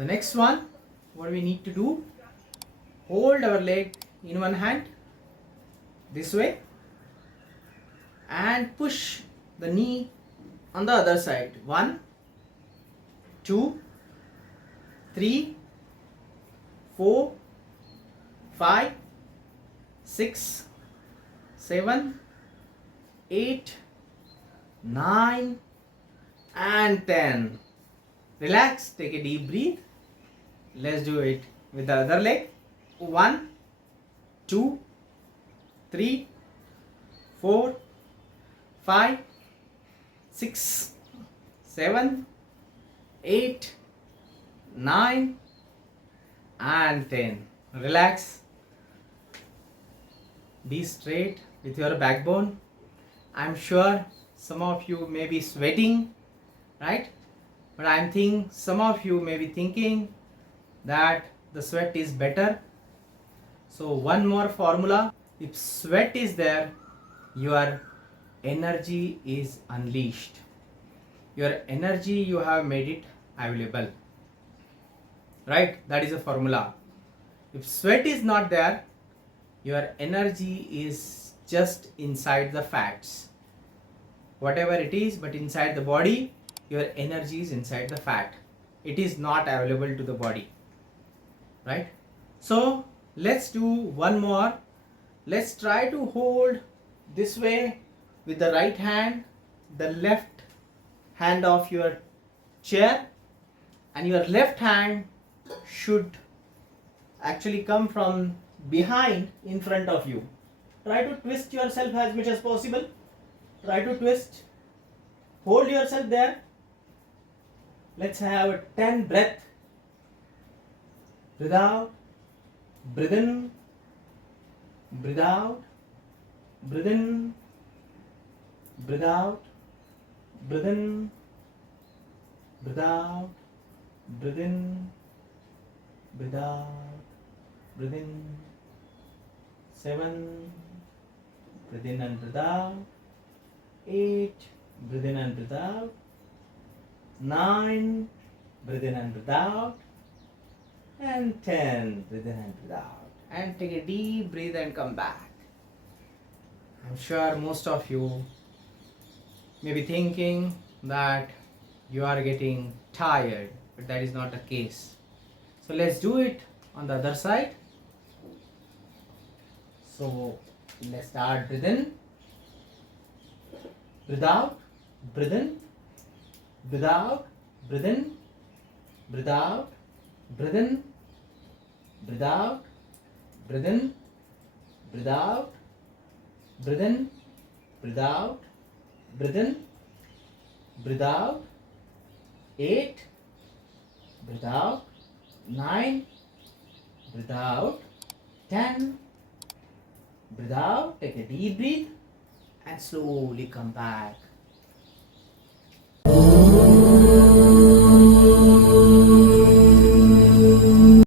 The next one, what we need to do, hold our leg in one hand this way and push the knee on the other side. 1, 2, 3, 4, 5, 6, 7, 8, 9 and 10. Relax, take a deep breath. Let's do it with the other leg. 1, 2, 3, 4, 5, 6, 7, 8, 9 and 10. Relax. Be straight with your backbone. I'm sure some of you may be sweating, right? But I'm thinking some of you may be thinking that the sweat is better. So one more formula. If sweat is there, your energy is unleashed. Your energy, you have made it available. Right? That is a formula. If sweat is not there, your energy is just inside the fats. Whatever it is, but inside the body, your energy is inside the fat. It is not available to the body. Right? So let's do one more. Let's try to hold this way with the right hand, the left hand of your chair, and your left hand should actually come from behind in front of you. Try to twist yourself as much as possible. Try to twist. Hold yourself there. Let's have a 10 breath. Breathe out. Breathe in. Breathe out. Breathe in. Breathe out. Breathe in. Breathe out. Breathe in. Breathe out. Breathe in. 7. Breathe in and breathe out. 8. Breathe in and breathe out. 9. Breathe in and breathe out. And 10. Breathe in and breathe out. And take a deep breath and come back. I'm sure most of you may be thinking that you are getting tired, but that is not the case. So let's do it on the other side. So let's start. Breathe in, breathe out, breathe in, breathe out, breathe in, breathe out, breathe in, breathe out, breathe in, breathe out, breathe in, breathe out, breathe in, breathe out. 8, breathe out. 9, breathe out. 10, breathe out. Take a deep breath and slowly come back.